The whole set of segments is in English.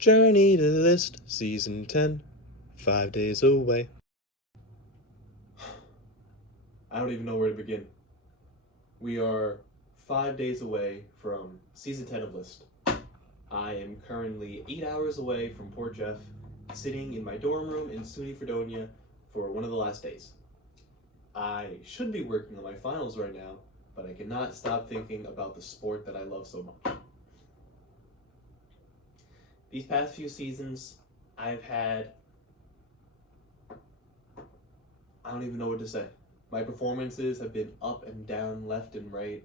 Journey to List, Season 10, 5 days away. I don't even know where to begin. We are 5 days away from Season 10 of List. I am currently 8 hours away from Port Jeff, sitting in my dorm room in SUNY Fredonia for one of the last days. I should be working on my finals right now, but I cannot stop thinking about the sport that I love so much. These past few seasons, I've had, I don't even know what to say. My performances have been up and down, left and right.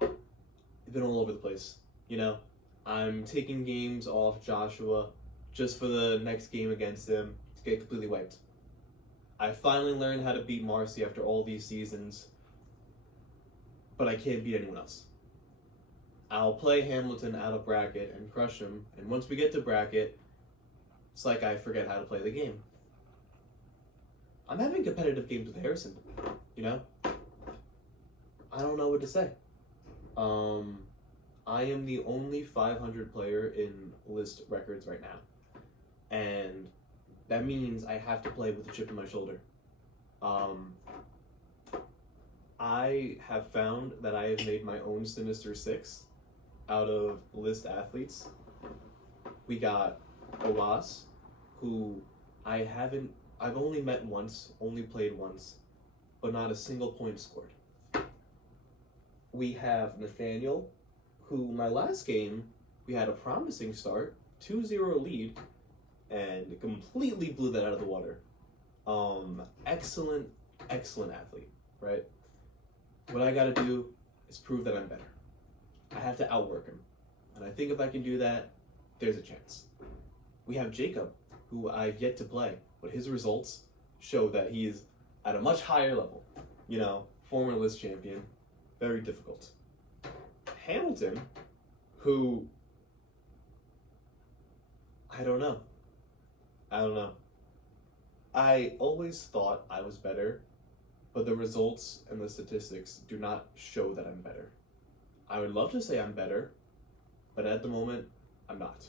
It's been all over the place. You know, I'm taking games off Joshua just for the next game against him to get completely wiped. I finally learned how to beat Marcy after all these seasons, but I can't beat anyone else. I'll play Hamilton out of bracket and crush him, and once we get to bracket, it's like I forget how to play the game. I'm having competitive games with Harrison, you know? I don't know what to say. I am the only 500 player in list records right now, and that means I have to play with a chip on my shoulder. I have found that I have made my own Sinister Six out of list athletes. We got Owas, who I've only met once, only played once, but not a single point scored. We have Nathaniel, who my last game, we had a promising start, 2-0 lead, and completely blew that out of the water. Excellent athlete, right? What I gotta do is prove that I'm better. I have to outwork him. And I think if I can do that, there's a chance. We have Jacob, who I've yet to play, but his results show that he's at a much higher level. You know, former list champion, very difficult. Hamilton, who, I don't know. I always thought I was better, but the results and the statistics do not show that I'm better. I would love to say I'm better, but at the moment, I'm not.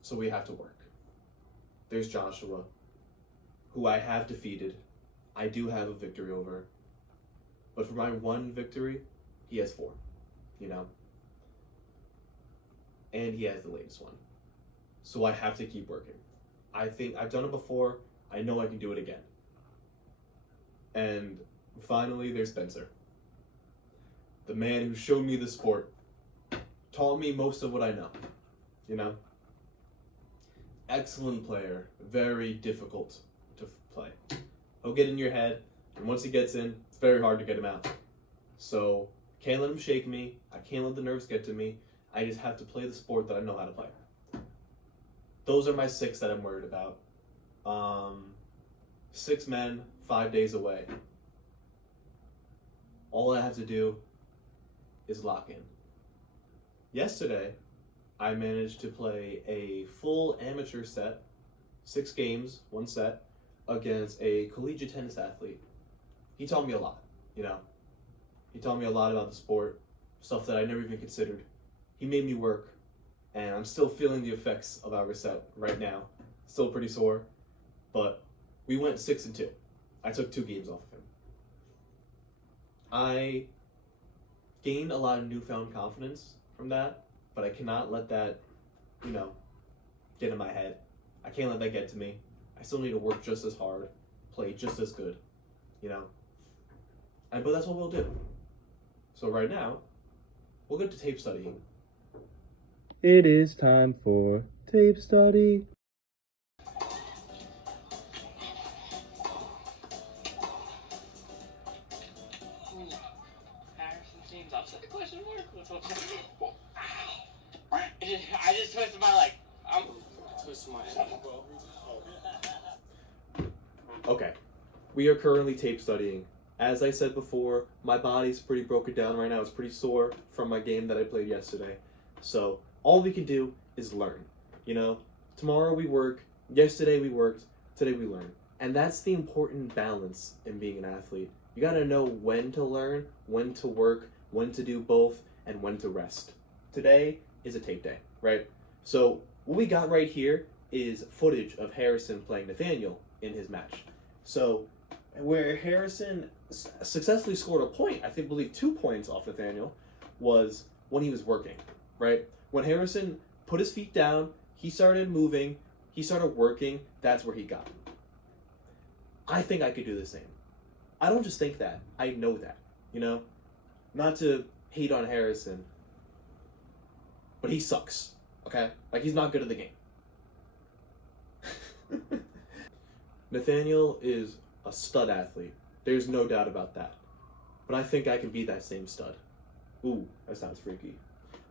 So we have to work. There's Joshua, who I have defeated. I do have a victory over. But for my one victory, he has 4, you know? And he has the latest one. So I have to keep working. I think I've done it before. I know I can do it again. And finally, there's Spencer. The man who showed me the sport, taught me most of what I know, you know? Excellent player, very difficult to play. He'll get in your head, and once he gets in, it's very hard to get him out. So, can't let him shake me, I can't let the nerves get to me, I just have to play the sport that I know how to play. Those are my 6 that I'm worried about. 6 men, 5 days away. All I have to do is lock in. Yesterday, I managed to play a full amateur set, 6 games, 1 set, against a collegiate tennis athlete. He taught me a lot, you know. He taught me a lot about the sport, stuff that I never even considered. He made me work, and I'm still feeling the effects of our set right now. Still pretty sore, but we went 6-2. I took 2 games off of him. I gained a lot of newfound confidence from that, but I cannot let that, you know, get in my head. I can't let that get to me. I still need to work just as hard, play just as good, you know? But that's what we'll do. So right now, we'll get to tape studying. It is time for tape study. Harrison seems upset. Question mark? What's up? I just twisted my leg. I'm twisting my head, bro. Okay, we are currently tape studying. As I said before, my body's pretty broken down right now. It's pretty sore from my game that I played yesterday. So all we can do is learn. You know, tomorrow we work, yesterday we worked, today we learn. And that's the important balance in being an athlete. You gotta know when to learn, when to work, when to do both, and when to rest. Today is a tape day, right? So what we got right here is footage of Harrison playing Nathaniel in his match. So, where Harrison successfully scored a point, I believe 2 points off Nathaniel, was when he was working, right? When Harrison put his feet down, he started moving, he started working, that's where he got. I think I could do the same. I don't just think that, I know that, you know? Not to hate on Harrison, but he sucks, okay? Like, he's not good at the game. Nathaniel is a stud athlete. There's no doubt about that. But I think I can be that same stud. Ooh, that sounds freaky.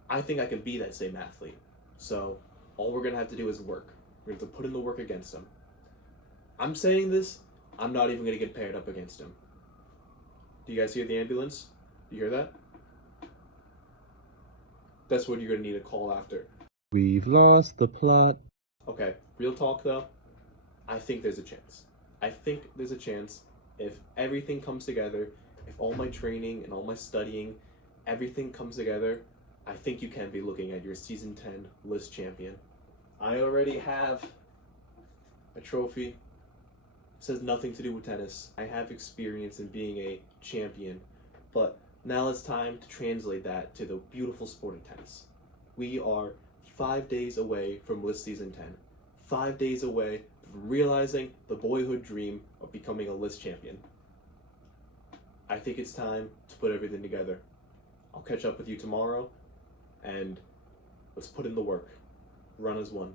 I think I can be that same athlete. So, all we're gonna have to do is work. We're gonna have to put in the work against him. I'm saying this, I'm not even gonna get paired up against him. Do you guys hear the ambulance? Do you hear that? That's what you're gonna need to call after. We've lost the plot. Okay, real talk though, I think there's a chance. I think there's a chance if everything comes together, if all my training and all my studying, everything comes together, I think you can be looking at your season 10 list champion. I already have a trophy. It says nothing to do with tennis. I have experience in being a champion, but now it's time to translate that to the beautiful sport of tennis. We are 5 days away from list season 10. 5 days away from realizing the boyhood dream of becoming a list champion. I think it's time to put everything together. I'll catch up with you tomorrow, and let's put in the work. Run as one.